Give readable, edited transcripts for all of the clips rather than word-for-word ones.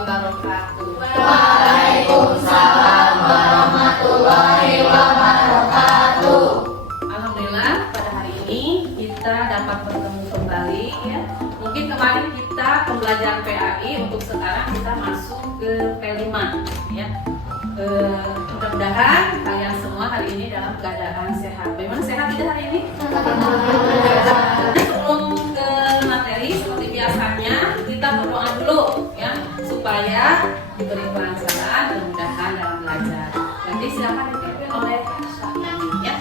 wabarakatuh. Waalaikumsalam warahmatullahi wabarakatuh. Alhamdulillah pada hari ini kita dapat bertemu kembali ya. Mungkin kemarin kita pembelajaran PAI, untuk sekarang kita masuk ke P5 ya. Mudah-mudahan kalian semua hari ini dalam keadaan sehat. Bagaimana sehat kita hari ini? Sebelum ke materi seperti biasanya kita berdoa dulu ya, supaya diberi kelancaran dan mudahan dalam belajar. Nanti silakan dipimpin oleh Syahrini ya.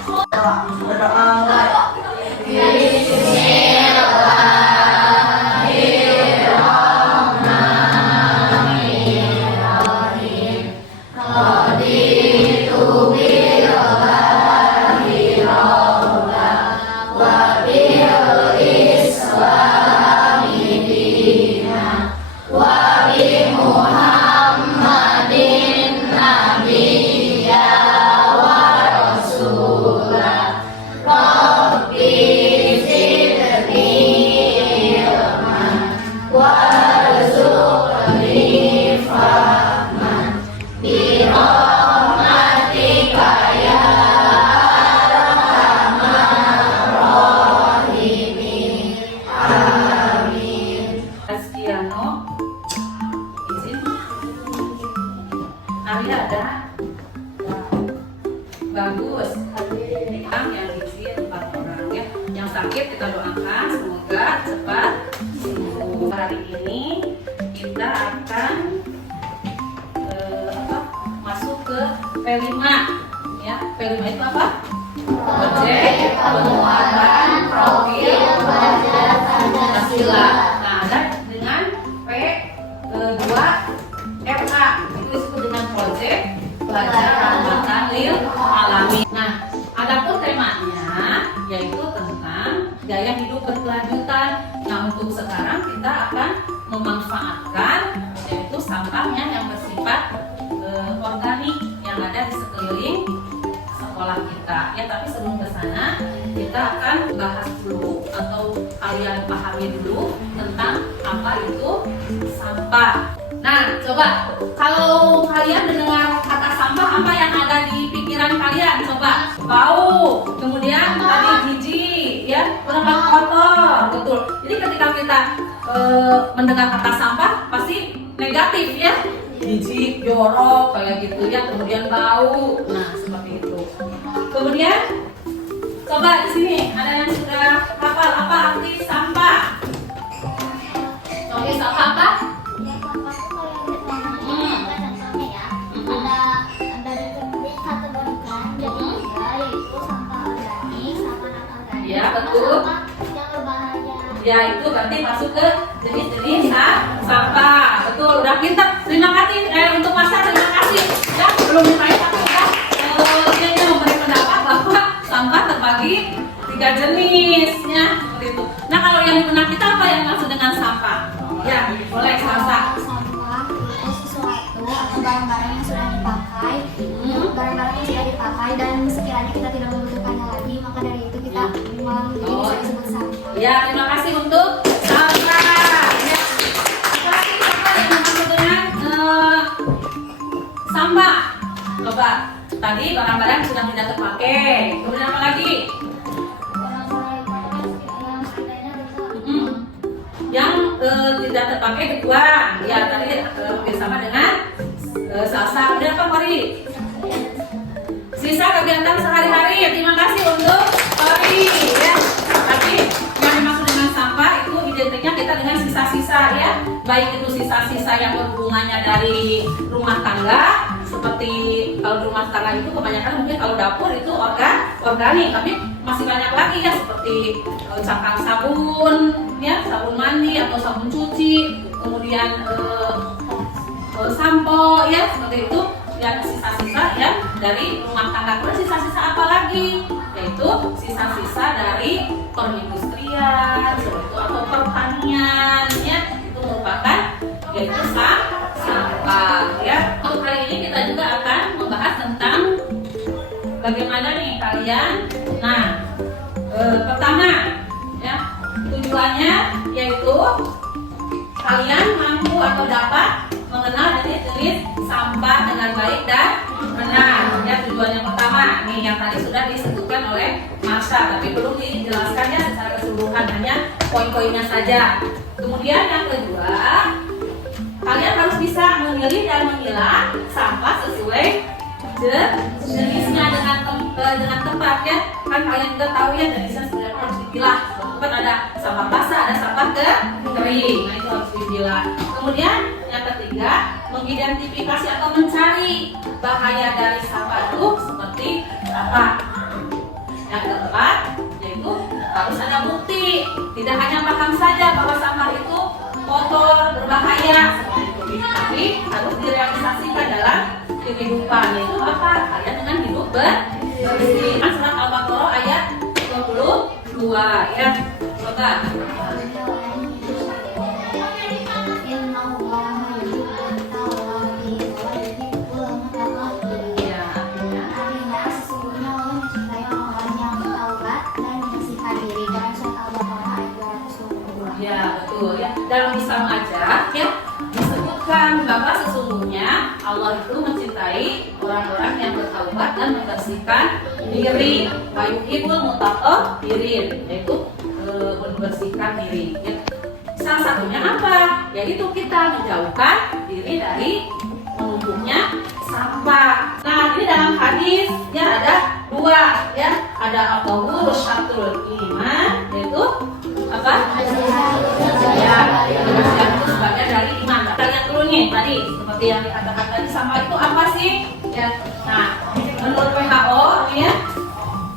Bagus. Yang diisi 4 orang ya. Yang sakit kita doakan semoga cepat sembuh. Hari ini kita akan masuk ke P5 ya. P5 itu apa? Project penguatan profil pelajar Pancasila. Nah, ada dengan P2 RA itu disebut dengan project pelajar rahmatan lil alamin. Nah, adapun temanya yaitu tentang gaya hidup berkelanjutan. Nah, untuk sekarang kita akan memanfaatkan yaitu sampahnya yang bersifat organik yang ada di sekeliling sekolah kita. Ya, tapi sebelum ke sana kita akan bahas dulu atau kalian pahami dulu tentang apa itu sampah. Nah, coba kalau kalian mendengar kata sampah, apa yang ada di pikiran kalian? Coba bau, kemudian tadi jijik, ya, tempat kotor, betul. Jadi ketika kita mendengar kata sampah pasti negatif ya, jijik, jorok kayak gitu ya, kemudian bau. Nah, seperti itu. Kemudian coba di sini ada yang sudah hafal apa arti sampah? Oke, sampah apa? Ya, betul. Ya, itu berarti masuk ke jenis-jenis sampah. Betul, udah pintar. Terima kasih untuk Masa, terima kasih. Ya, belum dimulai tapi udah dia memberi pendapat bahwa sampah terbagi 3 jenis ya, seperti itu. Nah, kalau yang di benak kita apa yang maksud dengan sampah? Ya, boleh Salsa. Sampah itu sesuatu atau barang-barang yang sudah dipakai, barang-barang yang sudah dipakai dan sekiranya kita tidak membutuhkannya lagi, maka dari itu kita bisa disebut sampah. Ya, terima kasih untuk sampah. Ya. Apalagi sampah yang dimaksud dengan sampah? Coba, tadi barang-barang sudah tidak terpakai. Kemudian apa lagi? Yang tidak terpakai dibuang. Ya, tadi bersama dengan Salsa. Kemudian apa, Mari? Sisa kegiatan sehari-hari. Ya, terima kasih untuk Mari. Ya, tadi yang dimaksud dengan sampah itu identiknya kita dengan sisa-sisa ya. Baik itu sisa-sisa yang berhubungannya dari rumah tangga, seperti kalau rumah tangga itu kebanyakan mungkin kalau dapur itu organik, tapi masih banyak lagi ya seperti cangkang sabun ya, sabun mandi atau sabun cuci, kemudian sampo ya, seperti itu ya, sisa-sisa ya dari rumah tangga. Kemudian sisa-sisa apa lagi? Yaitu sisa-sisa dari perindustrian seperti itu atau pertanian ya, itu merupakan yaitu sampah ya. Untuk hari ini kita juga akan membahas tentang bagaimana nih kalian. Nah, pertama ya, tujuannya yaitu kalian mampu atau dapat benar, jadi tulis sampah dengan baik dan benar. Ya, tujuan yang pertama, nih yang tadi sudah disebutkan oleh Marsha, tapi belum dijelaskannya secara keseluruhan, hanya poin-poinnya saja. Kemudian yang kedua, kalian harus bisa memilih dan memilah sampah sesuai jenisnya dengan tempat ya. Kan kalian juga tahu ya jenisnya seperti apa, harus dipilah. Kan ada sampah basah, ada sampah kering. Nah, itu harus dipilah. Kemudian yang ketiga, mengidentifikasi atau mencari bahaya dari sampah itu seperti apa. Yang keempat, yaitu harus ada bukti. Tidak hanya paham saja bahwa sampah itu kotor, berbahaya seperti itu, tapi harus direalisasikan dalam kehidupan. Yaitu apa? Kalian dengan hidup bersih. Surat Al-Baqarah ayat 22 ya. Coba. Ya, betul ya. Dalam Islam aja ya disebutkan bahwa sesungguhnya Allah itu mencintai orang-orang yang bertaubat dan membersihkan diri. Wa yuhibbul mutatahhirin, yaitu membersihkan diri. Ya. Salah satunya apa? Yaitu kita menjauhkan diri dari menumpuknya sampah. Nah, ini dalam hadis ya ada dua ya, ada al-tahur syatrul iman, yaitu apa? Ya, kebersihan itu sebagian dari iman. Kita lihat dulu nih tadi seperti yang dikatakan tadi, sampah itu apa sih? Ya, nah menurut WHO ya,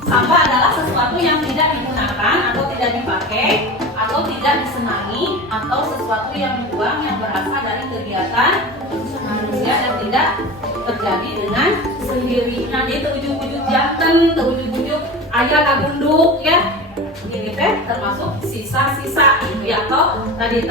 sampah adalah sesuatu yang tidak digunakan atau tidak dipakai atau tidak disenangi atau sesuatu yang dibuang yang berasal dari kegiatan manusia dan tidak terjadi dengan sendirinya. Jadi ujung-ujung jantan, ujung-ujung ayah kabunduk ya. Ini teh termasuk sisa-sisa gitu ya, atau tadi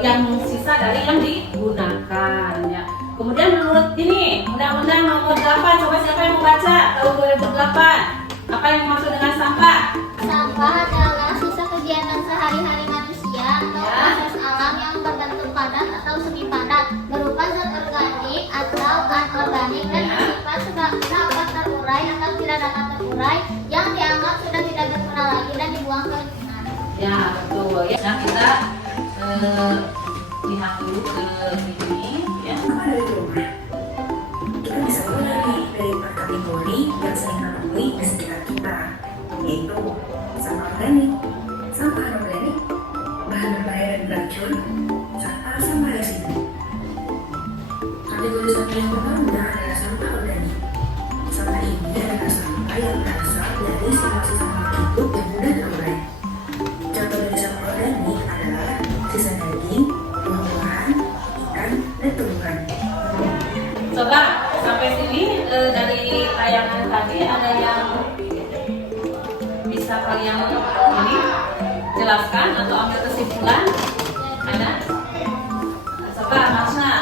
yang sisa dari yang digunakan ya. Kemudian menurut ini Undang-Undang Nomor 8, coba siapa yang mau baca tahun 2008? Apa yang dimaksud dengan sampah? Sampah adalah sisa kegiatan sehari-hari manusia atau proses alam yang terbentuk padat atau semi padat berupa zat organik atau anorganik dan bersifat sudah dapat terurai atau tidak dapat terurai yang dianggap sudah tidak berguna lagi dan dibuang ke lingkungan. Ya, betul ya. Nah, kita lihat dulu ke sini ya. Sampah dari rumah. Kita bisa mulai dari empat kategori yang sering tertemui di sekitar kita, yaitu sampah organik, sampah anorganik, bahan berbahaya dan beracun, serta sampah residu. Kategori sampah yang pertama adalah sampah organik. Sampah ini adalah sampah yang berasal dari sisa-sisa makhluk hidup yang mudah terurai. Contoh dari sampah organik adalah sisa daging, buah-buahan, ikan, dan tumbuhan. Coba sampai sini dari tayangan tadi ada yang bisa kalian ini jelaskan atau ambil kesimpulan? Ada? Coba Marsha.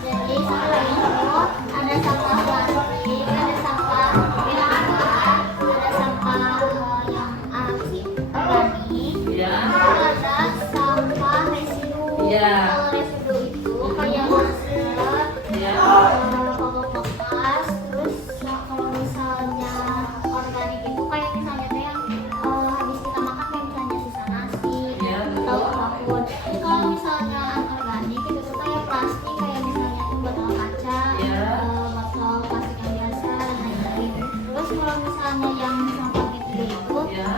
Jadi sampah itu ada sampah plastik, ada sampah bilakan, ada sampah yang organik, Ya. ada sampah residu. Ya. Kalau residu itu kayak masker, Ya. popok bekas, terus kalau misalnya organik itu kayak misalnya teh yang habis kita makan kayak misalnya sisa nasi Ya, atau betul. apapun. Jadi kalau misalnya anorganik itu tuh kayak plastik kayak misalnya tuh botol kaca, Ya. botol plastik yang biasa dan lain-lain. Terus kalau misalnya yang sampah gitu itu Ya.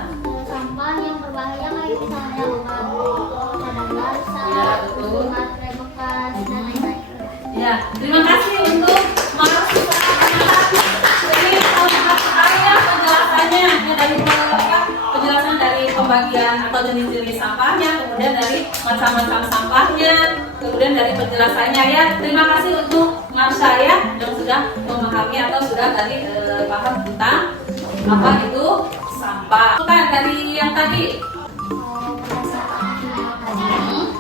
sampah yang berbahaya kayak misalnya obat radang basah, Ya, betul. baterai bekas dan lain-lain. Ya, terima kasih untuk Marsha. Jadi saya penjelasannya ya, dari penjelasan dari pembagian atau jenis-jenis sampahnya, kemudian dari macam-macam sampahnya, kemudian dari penjelasannya ya. Terima kasih untuk Marsha ya yang sudah memahami atau sudah tadi paham tentang apa itu sampah. Bukan dari yang tadi. Berdasarkan yang tadi,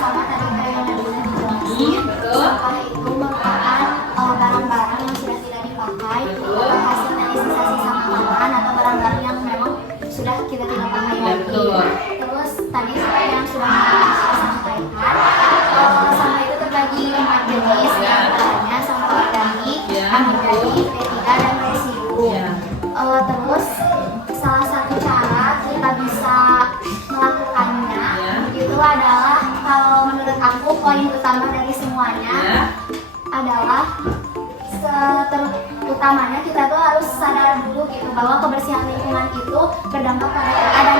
sama tadi kayak yang tadi sudah dijelasin, Betul. sampah itu merupakan barang-barang yang sudah tidak dipakai, Betul. hasil dari sisa-sisa makanan atau barang-barang yang memang sudah kita tidak pakai Ya, lagi. betul. Terus tadi seperti yang sudah saya sampaikan, sampah itu terbagi 5 jenis, diantaranya sampah organik, Ya. anorganik, B3 dan residu. Ya. Terus salah satu cara kita bisa melakukannya Ya. itu adalah, kalau menurut aku poin utama dari semuanya Ya. adalah utamanya kita tuh harus sadar dulu gitu bahwa kebersihan lingkungan itu berdampak pada kita dan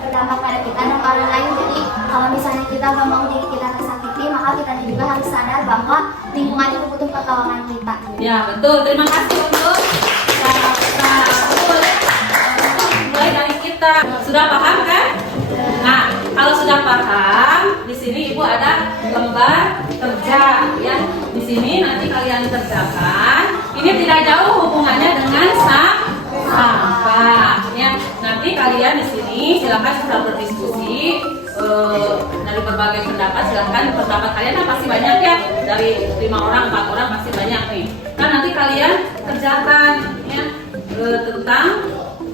berdampak pada kita dan orang lain. Jadi kalau misalnya kita nggak mau diri kita tersakiti, maka kita juga harus sadar bahwa lingkungan itu butuh pertolongan kita. Ya, betul. Terima kasih untuk mulai dari kita. Sudah paham kan? Nah, kalau sudah paham, di sini Ibu ada lembar kerja ya. Di sini nanti kalian kerjakan. Ini tidak jauh hubungannya dengan sampah ya. Nanti kalian di sini silakan sudah berdiskusi dari berbagai pendapat. Silakan pendapat kalian kan pasti banyak ya. Dari 5 orang, 4 orang pasti banyak nih. Nah, nanti kalian kerjakan ya tentang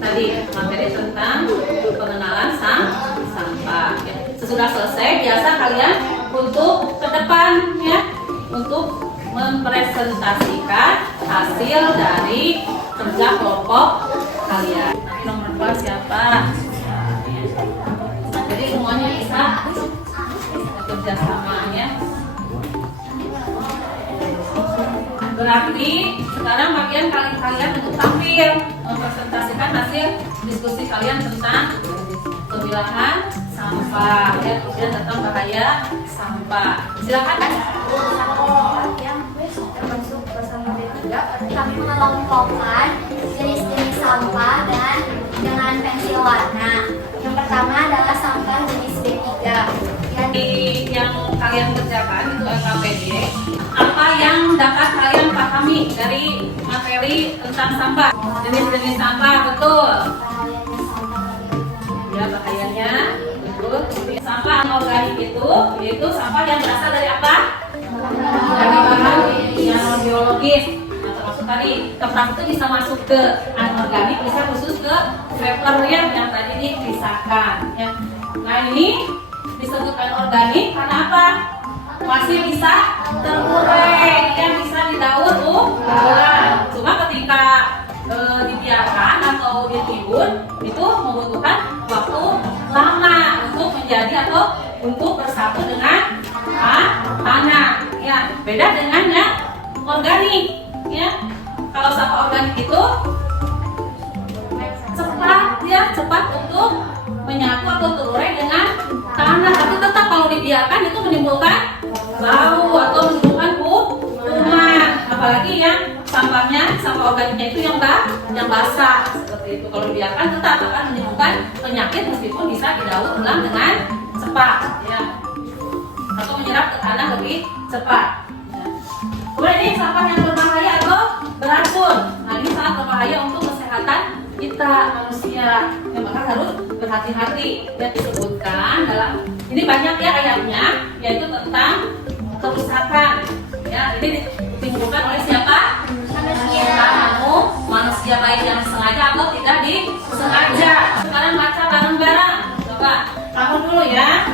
tadi materi tentang pengenalan sampah ya. Sesudah selesai biasa kalian untuk ke depan ya, untuk mempresentasikan hasil dari kerja kelompok kalian. Nanti nomor 2 siapa? Jadi semuanya bisa bekerja sama ya. Berarti sekarang bagian kalian untuk tampil mempresentasikan hasil diskusi kalian tentang pemilahan sampah ya, kemudian tentang bahaya sampah. Silakan. Yang termasuk bersama B3, kami mengelompokkan jenis-jenis sampah dan dengan pensil warna. Yang pertama adalah sampah jenis B3. Yang kalian kerjakan itu LKPD. Apa yang dapat kalian pahami dari materi tentang sampah? Jenis-jenis sampah, betul. Ya, bahayanya, betul. Sampah anorganik itu yaitu sampah yang berasal dari apa? Dari bahan yang biologis. Nah, termasuk tadi kertas itu bisa masuk ke anorganik, bisa khusus ke paper yang tadi dipisahkan. Ya. Nah, ini disebut anorganik karena apa? Masih bisa terurai, yang bisa didaur ulang. Cuma ketika dibiarkan atau ditimbun itu membutuhkan waktu lama untuk menjadi atau untuk bersatu dengan tanah. Ya, beda dengan ya organik. Ya, kalau sampah organik itu cepat untuk menyatu atau terurai dengan tanah. Tapi tetap kalau dibiarkan itu menimbulkan bau atau menimbulkan kuman. Apalagi yang sampah organiknya itu yang basah seperti itu. Kalau dibiarkan tetap akan menimbulkan penyakit meskipun bisa didaur ulang dengan cepat ya. Atau menyerap ke tanah lebih cepat. Ya. Kemudian ini sampah yang berbahaya atau beracun. Nah, ini sangat berbahaya untuk kesehatan kita manusia. Ya, maka harus berhati-hati. Dan disebutkan dalam ini banyak ya ayatnya, yaitu tentang kerusakan. Ya, ini ditimbulkan oleh siapa? Manusia baik yang sengaja atau tidak disengaja. Sekarang baca bareng-bareng. Coba kamu dulu ya.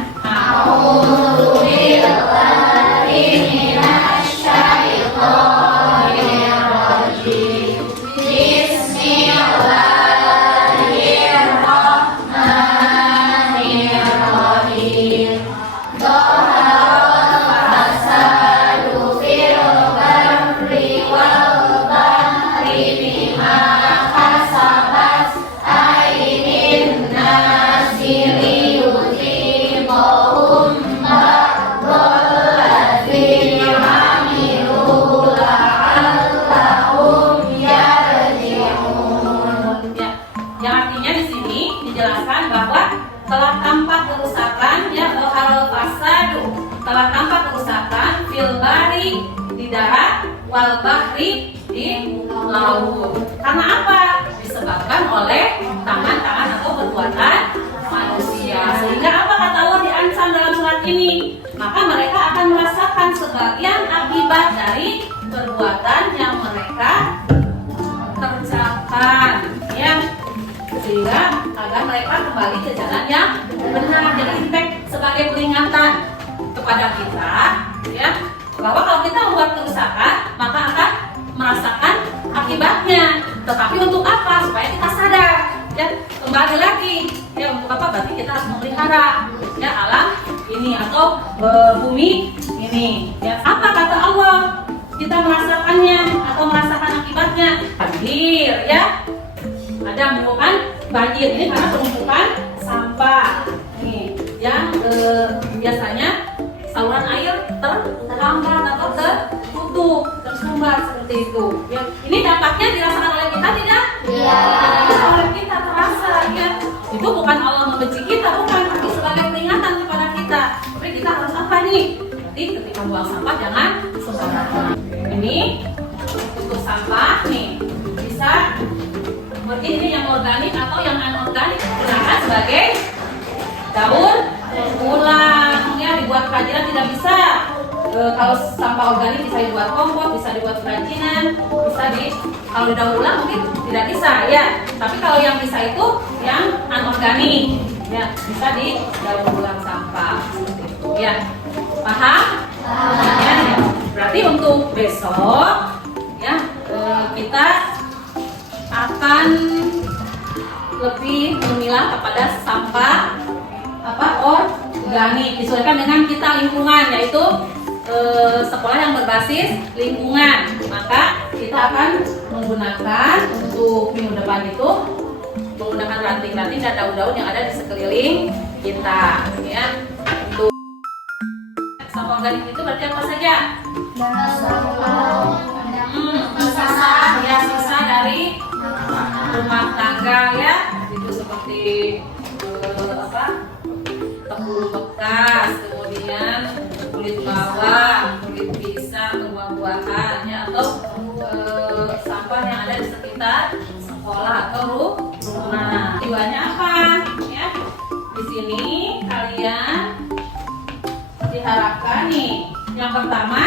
Yang artinya di sini dijelaskan bahwa telah tampak kerusakan ya al fasadu, telah tampak kerusakan fil bari di darat wal bahri di laut. Karena apa? Disebabkan oleh tangan-tangan atau perbuatan manusia. Sehingga apa kata Allah diancam dalam surat ini? Maka mereka akan merasakan sebagian akibat dari perbuatan yang mereka kerjakan ya. Sehingga agar mereka kembali ke jalan yang benar. Jadi impact sebagai peringatan kepada kita ya, bahwa kalau kita membuat kerusakan maka akan merasakan akibatnya. Tetapi untuk apa? Supaya kita sadar. Ya, kembali lagi. Ya, untuk apa? Berarti kita harus memelihara ya alam ini atau bumi ini. Ya, apa kata Allah? Kita merasakannya atau merasakan akibatnya. Banjir, ya. Ada menyebabkan banjir ini karena penumpukan sampah. Nih, yang biasanya saluran air terhambat atau tertutup, tersumbat seperti itu. Ya, ini dampaknya dirasakan oleh kita tidak? Iya. Oleh kita terasa ya. Itu bukan Allah membenci kita, bukan, tapi sebagai peringatan kepada kita. Tapi kita harus apa nih? Berarti ketika buang sampah jangan sembarangan. Ini untuk sampah nih bisa seperti ini yang organik atau yang anorganik digunakan sebagai daur ulang ya, dibuat kerajinan tidak bisa. Kalau sampah organik bisa dibuat kompos, bisa dibuat kerajinan, bisa kalau didaur ulang mungkin tidak bisa ya. Tapi kalau yang bisa itu yang anorganik ya, bisa didaur ulang sampah seperti itu ya. Paham? Ya, ya. Berarti untuk besok ya kita akan lebih memilah kepada sampah organik disesuaikan dengan kita lingkungan, yaitu sekolah yang berbasis lingkungan. Maka kita akan menggunakan untuk minggu depan itu menggunakan ranting-ranting dan daun-daun yang ada di sekeliling kita ya. Untuk sampah organik itu berarti apa saja? Sisa dari rumah tangga ya, itu seperti tepung bekas, kemudian kulit bawang, kulit pisang, buah-buahan ya, atau sampah yang ada di sekitar sekolah atau rumah. Tujuannya apa ya? Di sini kalian diharapkan nih, yang pertama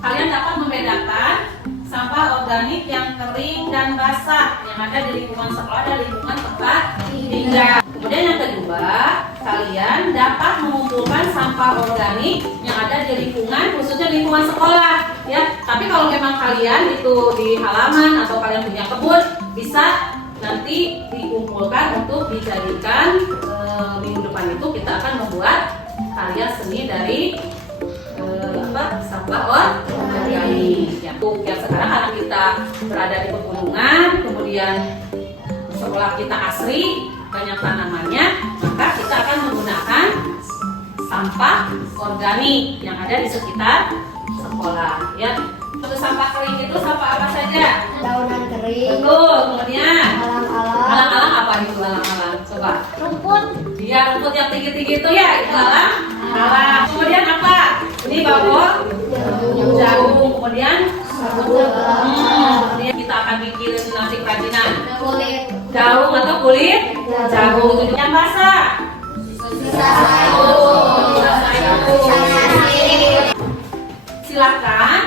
kalian dapat membedakan sampah organik yang kering dan basah yang ada di lingkungan sekolah dan lingkungan tempat tinggal. Kemudian yang kedua, kalian dapat mengumpulkan sampah organik yang ada di lingkungan, khususnya lingkungan sekolah ya. Tapi kalau memang kalian itu di halaman atau kalian punya kebun, bisa nanti dikumpulkan untuk dijadikan minggu depan itu kita akan membuat karya seni dari sampah organik ya. Yang sekarang karena kita berada di pegunungan, kemudian sekolah kita asri, banyak tanamannya, maka kita akan menggunakan sampah organik yang ada di sekitar sekolah ya. Untuk sampah kering itu sampah apa saja? Daunan kering. Betul. Kemudian Alang-alang. alang-alang apa itu alang-alang? Coba. Rumput. Iya, rumput yang tinggi-tinggi itu ya, itu alang-alang. Kemudian apa? Ini bawang, jagung. Kemudian kemudian kita akan bikin nasi kerajinan. Kulit. Daun atau kulit jagung. Yang basah. Silakan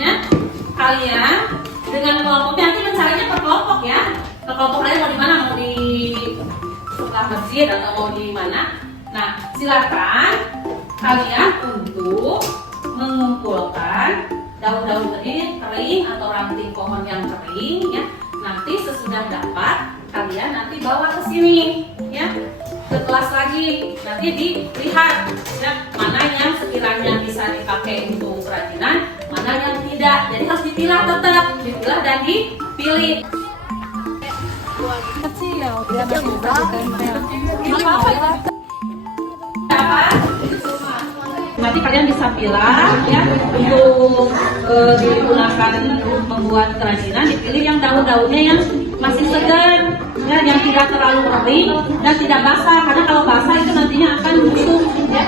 ya, kalian dengan kelompoknya nanti mencarinya per kelompok ya. Per kelompok kalian mau di mana? Mau di sebelah masjid atau mau di mana? Nah, silakan kalian untuk mengumpulkan daun-daun kering atau ranting pohon yang kering ya. Nanti sesudah dapat kalian nanti bawa ke sini ya, ke kelas lagi. Nanti dilihat ya, mana yang sekiranya bisa dipakai untuk kerajinan, mana yang tidak. Jadi harus dipilah, tetap dipilah dan dipilih. Nanti kalian bisa pilah ya untuk digunakan membuat kerajinan. Dipilih yang daun-daunnya yang masih segar ya, yang tidak terlalu kering dan tidak basah, karena kalau basah itu nantinya akan busuk ya.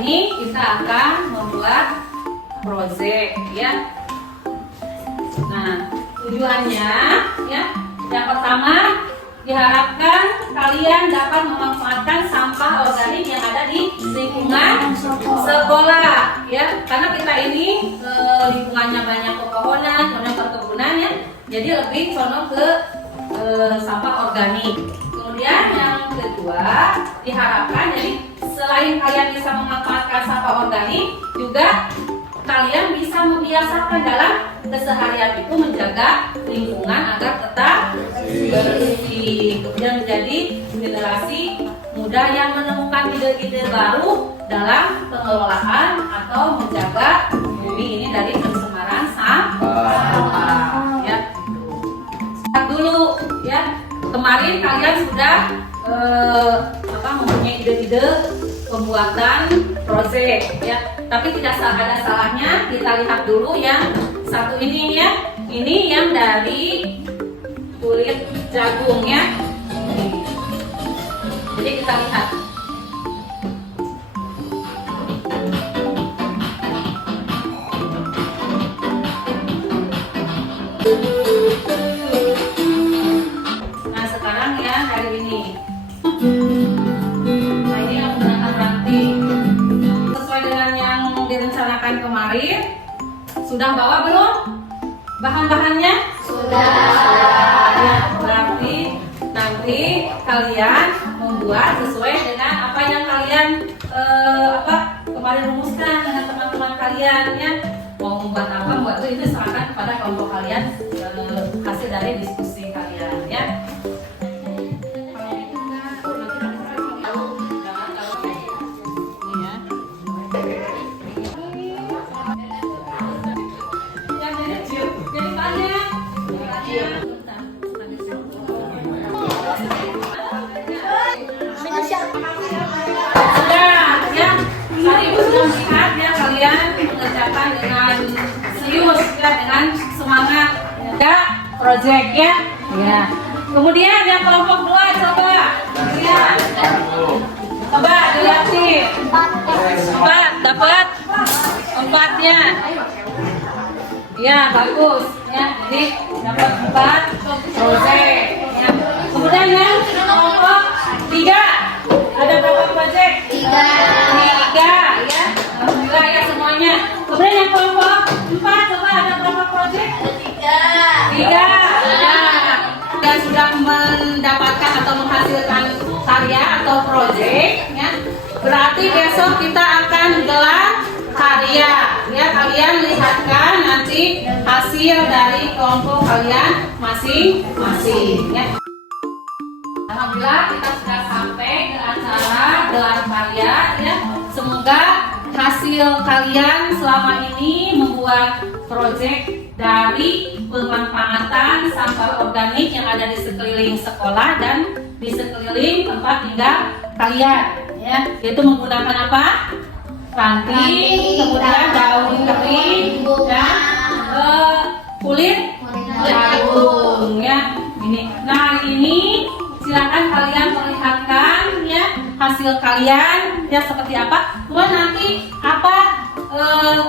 Ini kita akan membuat project ya. Nah, tujuannya ya, yang pertama diharapkan kalian dapat memanfaatkan sampah organik yang ada di lingkungan sekolah ya, karena kita ini lingkungannya banyak pepohonan, banyak perkebunan ya, jadi lebih condong ke sampah organik. Kemudian yang kedua diharapkan jadi selain kalian bisa memanfaatkan sampah organik, juga kalian bisa membiasakan dalam keseharian itu menjaga lingkungan agar tetap bersih. Kemudian menjadi generasi muda yang menemukan ide-ide baru dalam pengelolaan atau menjaga bumi ini dari pencemaran sampah. Ya, lihat dulu ya. Kemarin kalian sudah mempunyai ide-ide pembuatan proyek ya. Tapi tidak ada salahnya kita lihat dulu yang satu ini ya. Ini yang dari kulit jagung ya. Jadi kita lihat. Nah sekarang ya hari ini. Nah ini yang menggunakan ranting. Sesuai dengan yang direncanakan kemarin. Sudah bawa belum bahan-bahannya? Sudah. Ya, berarti nanti kalian membuat sesuai dengan apa yang kalian kemarin rumuskan dengan teman-teman kalian ya. Mau membuat apa, membuat itu serahkan kepada kelompok kalian hasil dari diskusi kalian ya. Mengerjakan dengan serius ya, dengan semangat ya project ya. Ya. Kemudian yang kelompok 2 coba lihat. Coba dilihatin. 4 dapat 4-nya. Ya, bagus ya. Jadi dapat 4 project ya. Kemudian yang kelompok 3 ada berapa project? 3 ya. Alhamdulillah ya semuanya. Kemudian yang kelompok 4 coba ada berapa project? Ada 3 ya. Yang sudah mendapatkan atau menghasilkan karya atau project ya. Berarti besok kita akan gelar karya ya. Kalian lihatkan nanti hasil dari kelompok kalian masing-masing ya. Alhamdulillah kita sudah sampai ke acara gelar karya ya. Semoga hasil kalian selama ini membuat proyek dari pemanfaatan sampah organik yang ada di sekeliling sekolah dan di sekeliling tempat tinggal kalian ya. Yaitu menggunakan apa? Ranting, kemudian daun kering dan kulit jagung ya. Ini. Nah ini silakan kalian perlihatkan ya hasil kalian ya seperti apa. Kemudian nanti apa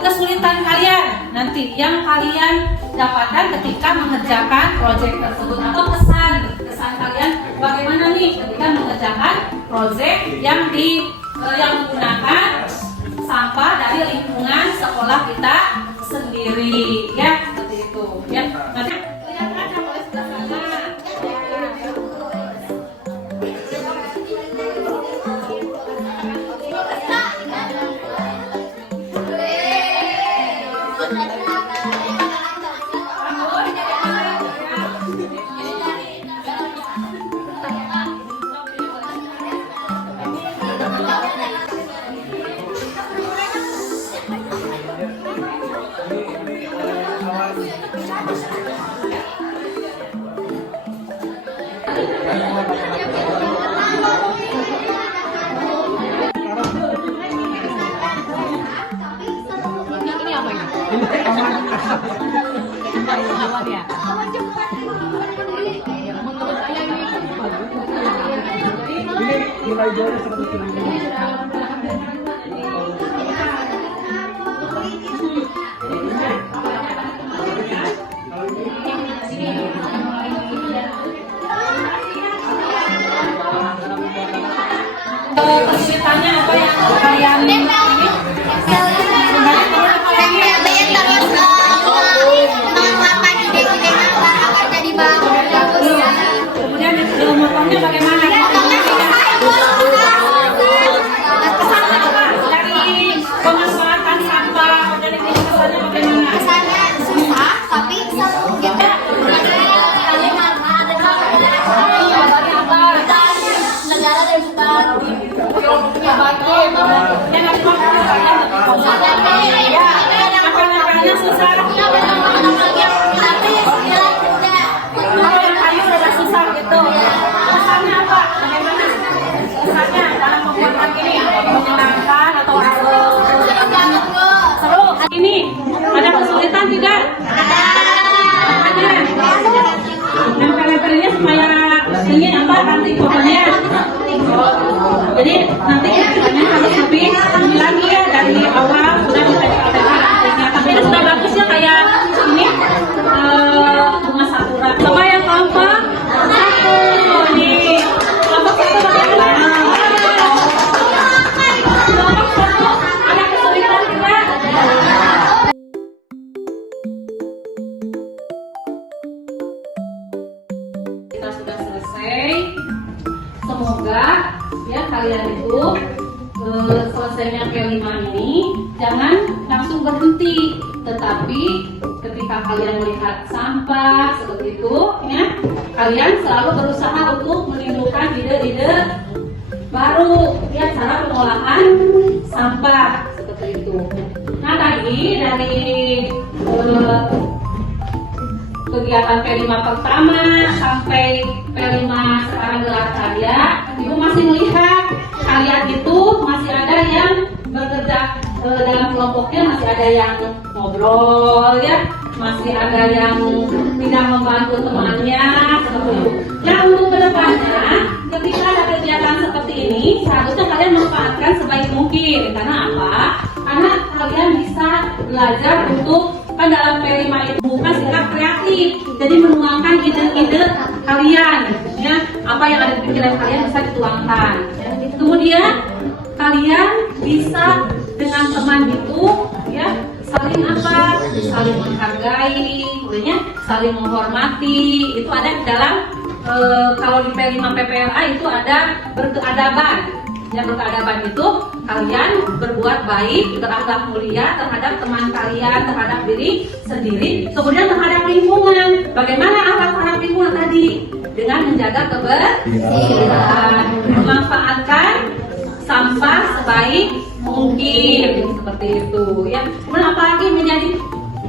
kesulitan kalian nanti yang kalian dapatkan ketika mengerjakan proyek tersebut atau kesan kalian bagaimana nih ketika mengerjakan proyek yang menggunakan sampah dari lingkungan sekolah kita sendiri ya seperti itu ya. Nanti lihat aja mulai sebelah sana. Nilai jualnya seperti ini. Kesulitannya apa yang kalian ini? Kemudian motornya bagaimana? susah. Kalau yang kayu udah susah gitu. Susahnya apa? Bagaimana? Susahnya dalam membuat ini menyenangkan atau seru. Ini ada kesulitan tidak? Ada. Nempel-nempelnya supaya ini apa nanti fotonya. Jadi nanti kedepannya harus lebih lagi ya dari awal sudah kita tapi sudah bagus ya kayak ini bunga sakura. Coba yang kelompok satu nih kelompok satu bagaimana? Kelompok satu ada kesulitan juga. Kita sudah selesai. Semoga ya kalian itu selesainya P5 ini jangan langsung berhenti, tetapi ketika kalian melihat sampah seperti itu ya kalian selalu berusaha untuk menimbulkan ide-ide baru ya cara pengolahan sampah seperti itu. Nah tadi dari kegiatan P5 pertama sampai P5 sekarang gelar karya, Ibu masih melihat kalian itu masih ada yang bekerja dalam kelompoknya, masih ada yang ngobrol ya, masih ada yang tidak membantu temannya seperti itu. Nah untuk kedepannya ketika ada kegiatan seperti ini seharusnya kalian manfaatkan sebaik mungkin. Karena apa? Karena kalian bisa belajar untuk kan dalam P5 itu bukan sikap kreatif, jadi menuangkan ide-ide kalian ya, apa yang ada di pikiran kalian bisa dituangkan ya. Kemudian kalian bisa dengan teman itu ya saling apa, saling menghargai, kemudian saling menghormati. Itu ada di dalam kalau di P5 PPLA itu ada berkeadaban. Yang berkeadaban itu kalian berbuat baik, berakhlak mulia terhadap teman kalian, terhadap diri sendiri, kemudian terhadap lingkungan. Bagaimana akhlak terhadap lingkungan tadi? Dengan menjaga kebersihan, memanfaatkan sampah sebaik mungkin seperti itu ya. Kemudian apalagi menjadi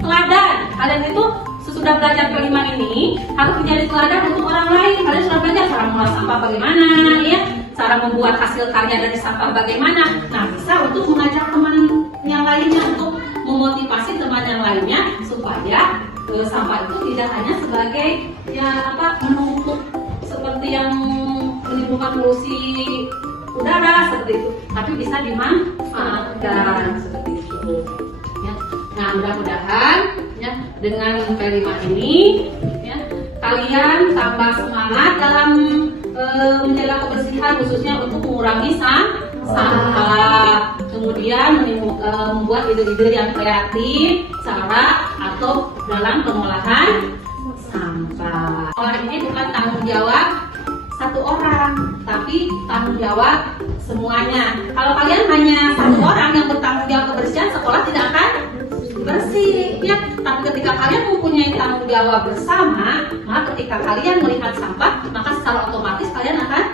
teladan. Kalian itu sesudah belajar P5 ini harus menjadi teladan untuk orang lain. Kalian sudah belajar cara mengolah sampah bagaimana ya, cara membuat hasil karya dari sampah bagaimana. Nah bisa untuk mengajak teman yang lainnya, untuk memotivasi teman yang lainnya supaya sampah itu tidak hanya sebagai ya apa menumpuk seperti yang menimbulkan polusi udara seperti itu, tapi bisa dimanfaatkan seperti itu. Ya. Nah mudah-mudahan ya dengan P5 ini ya kalian tambah semangat dalam menjaga kebersihan, khususnya untuk mengurangi sampah, kemudian membuat ide-ide yang kreatif cara atau dalam pengolahan sampah. Orang ini bukan tanggung jawab satu orang, tapi tanggung jawab semuanya. Kalau kalian hanya satu orang yang bertanggung jawab kebersihan, sekolah tidak akan bersih ya. Tapi ketika kalian mempunyai tanggung jawab bersama, maka ketika kalian melihat sampah, maka secara otomatis kalian akan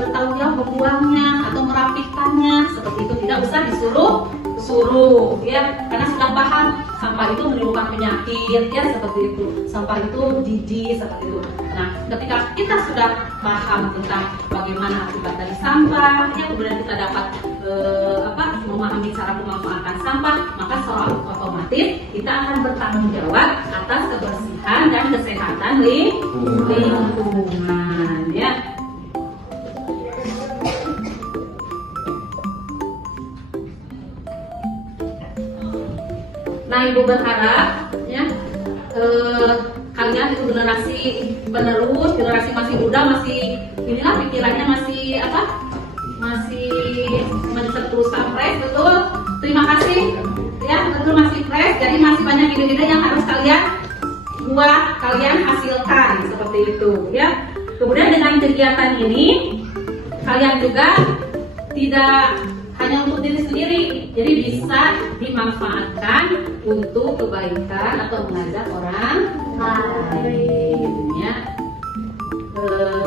bertanggung jawab membuangnya atau merapikannya. Seperti itu, tidak usah disuruh ya, karena sudah paham sampah itu menimbulkan penyakit ya, seperti itu. Sampah itu jijik seperti itu. Nah, ketika kita sudah paham tentang bagaimana akibat dari sampah ya, kemudian kita dapat memahami cara pemanfaatan sampah, maka secara otomatis kita akan bertanggung jawab atas kebersihan dan kesehatan lingkungan ya. Nah, Ibu berharap ya kalian itu generasi penerus, generasi masih muda, masih inilah pikirannya masih terus fresh, betul. Terima kasih ya, betul masih fresh. Jadi masih banyak ide-ide yang harus kalian buat, kalian hasilkan seperti itu ya. Kemudian dengan kegiatan ini kalian juga tidak hanya untuk diri sendiri, jadi bisa dimanfaatkan untuk kebaikan atau mengajak orang lain ya.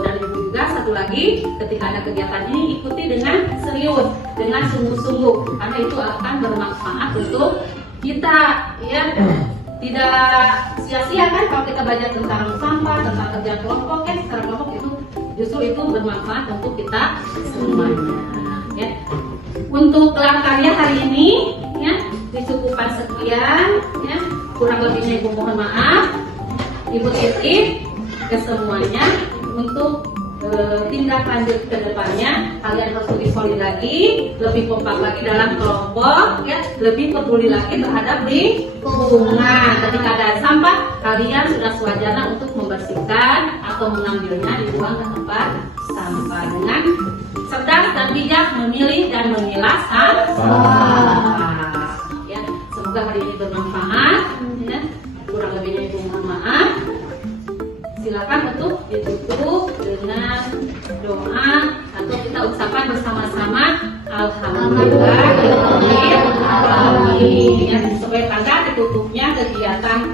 Dan Ibu juga satu lagi, ketika ada kegiatan ini ikuti dengan serius, dengan sungguh-sungguh, karena itu akan bermanfaat untuk kita ya tidak sia-sia kan kalau kita belajar tentang sampah, tentang kerja kelompok kan, secara kelompok itu justru itu bermanfaat untuk kita semuanya. Ya. Untuk kelas karya hari ini ya dicukupkan sekian ya, kurang lebihnya Ibu mohon maaf. Ibu titip ke semuanya untuk tindak lanjut ke depannya, kalian harus lebih solid lagi, lebih kompak lagi dalam kelompok, ya, lebih peduli lagi terhadap lingkungan. Ketika ada sampah, kalian sudah sewajarnya untuk membersihkan atau mengambilnya dibuang ke tempat sampah dengan cerdas dan bijak memilih dan memilah sampah. Ya, semoga hari ini bermanfaat. Ya, kurang lebihnya Ibu mohon maaf. Silakan untuk ditutup dengan doa atau kita ucapkan bersama-sama alhamdulillah ya, sebagai tanda ditutupnya kegiatan